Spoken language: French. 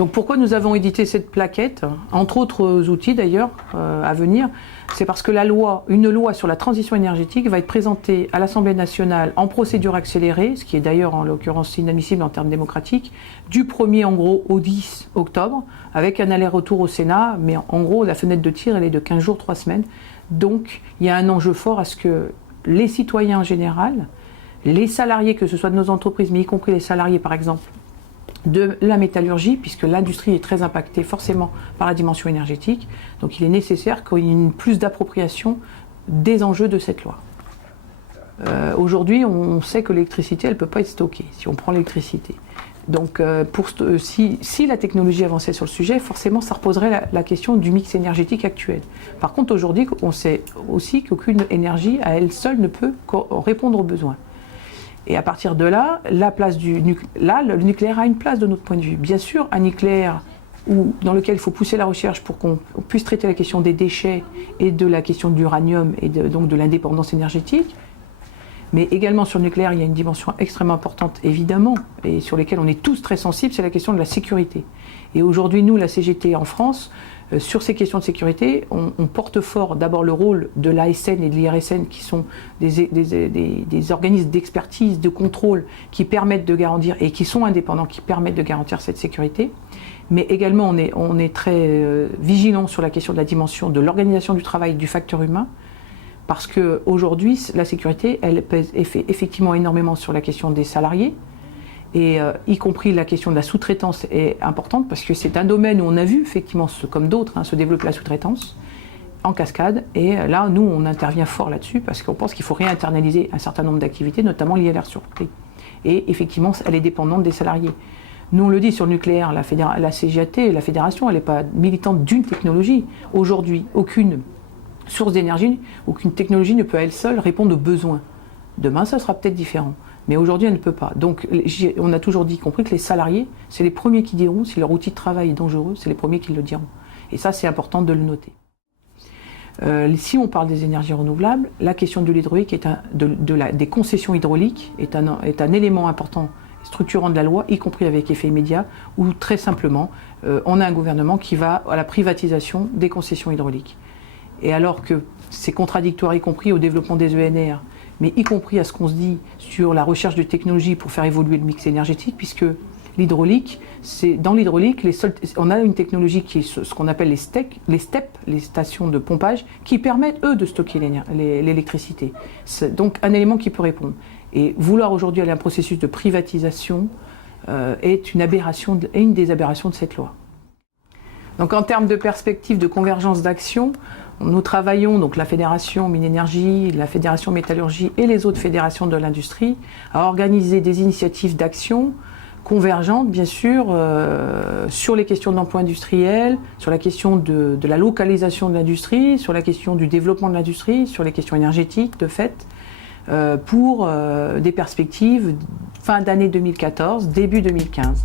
Donc pourquoi nous avons édité cette plaquette, entre autres outils d'ailleurs à venir, c'est parce que une loi sur la transition énergétique va être présentée à l'Assemblée nationale en procédure accélérée, ce qui est d'ailleurs en l'occurrence inadmissible en termes démocratiques, du 1er en gros au 10 octobre, avec un aller-retour au Sénat, mais en gros la fenêtre de tir elle est de 15 jours, 3 semaines. Donc il y a un enjeu fort à ce que les citoyens en général, les salariés, que ce soit de nos entreprises, mais y compris les salariés par exemple, de la métallurgie, puisque l'industrie est très impactée forcément par la dimension énergétique. Donc il est nécessaire qu'il y ait plus d'appropriation des enjeux de cette loi. Aujourd'hui, on sait que l'électricité, elle ne peut pas être stockée, si on prend l'électricité. Donc si la technologie avançait sur le sujet, forcément ça reposerait la question du mix énergétique actuel. Par contre, aujourd'hui, on sait aussi qu'aucune énergie à elle seule ne peut répondre aux besoins. Et à partir de là, le nucléaire a une place de notre point de vue. Bien sûr, un nucléaire dans lequel il faut pousser la recherche pour qu'on puisse traiter la question des déchets et de la question de l'uranium et donc de l'indépendance énergétique. Mais également sur le nucléaire, il y a une dimension extrêmement importante, évidemment, et sur laquelle on est tous très sensibles, c'est la question de la sécurité. Et aujourd'hui, nous, la CGT en France, sur ces questions de sécurité, on porte fort d'abord le rôle de l'ASN et de l'IRSN, qui sont des organismes d'expertise, de contrôle, qui permettent de garantir, et qui sont indépendants, qui permettent de garantir cette sécurité. Mais également, on est très vigilant sur la question de la dimension de l'organisation du travail, du facteur humain, parce qu'aujourd'hui, la sécurité, elle pèse effectivement énormément sur la question des salariés, et y compris la question de la sous-traitance est importante, parce que c'est un domaine où on a vu, effectivement, comme d'autres, se développer la sous-traitance en cascade, et là, nous, on intervient fort là-dessus, parce qu'on pense qu'il faut réinternaliser un certain nombre d'activités, notamment liées à l'air surpris. Et effectivement, elle est dépendante des salariés. Nous, on le dit sur le nucléaire, la CGAT, la fédération, elle n'est pas militante d'une technologie. Aujourd'hui, aucune source d'énergie, aucune technologie ne peut à elle seule répondre aux besoins. Demain, ça sera peut-être différent. Mais aujourd'hui, elle ne peut pas. Donc, on a toujours dit, y compris que les salariés, c'est les premiers qui diront, si leur outil de travail est dangereux, c'est les premiers qui le diront. Et ça, c'est important de le noter. Si on parle des énergies renouvelables, la question de l'hydraulique, des concessions hydrauliques, est un élément important, structurant de la loi, y compris avec effet immédiat, où très simplement, on a un gouvernement qui va à la privatisation des concessions hydrauliques. Et alors que c'est contradictoire, y compris au développement des ENR, mais y compris à ce qu'on se dit sur la recherche de technologies pour faire évoluer le mix énergétique, puisque l'hydraulique, dans l'hydraulique, on a une technologie qui est ce qu'on appelle les STEP, les stations de pompage, qui permettent, eux, de stocker l'électricité. C'est donc un élément qui peut répondre. Et vouloir aujourd'hui aller à un processus de privatisation est une des aberrations de cette loi. Donc en termes de perspective de convergence d'action, nous travaillons, donc la Fédération Mines-Énergie, la Fédération Métallurgie et les autres fédérations de l'industrie, à organiser des initiatives d'action convergentes, bien sûr, sur les questions d'emploi industriel, sur la question de la localisation de l'industrie, sur la question du développement de l'industrie, sur les questions énergétiques, de fait, pour des perspectives fin d'année 2014, début 2015.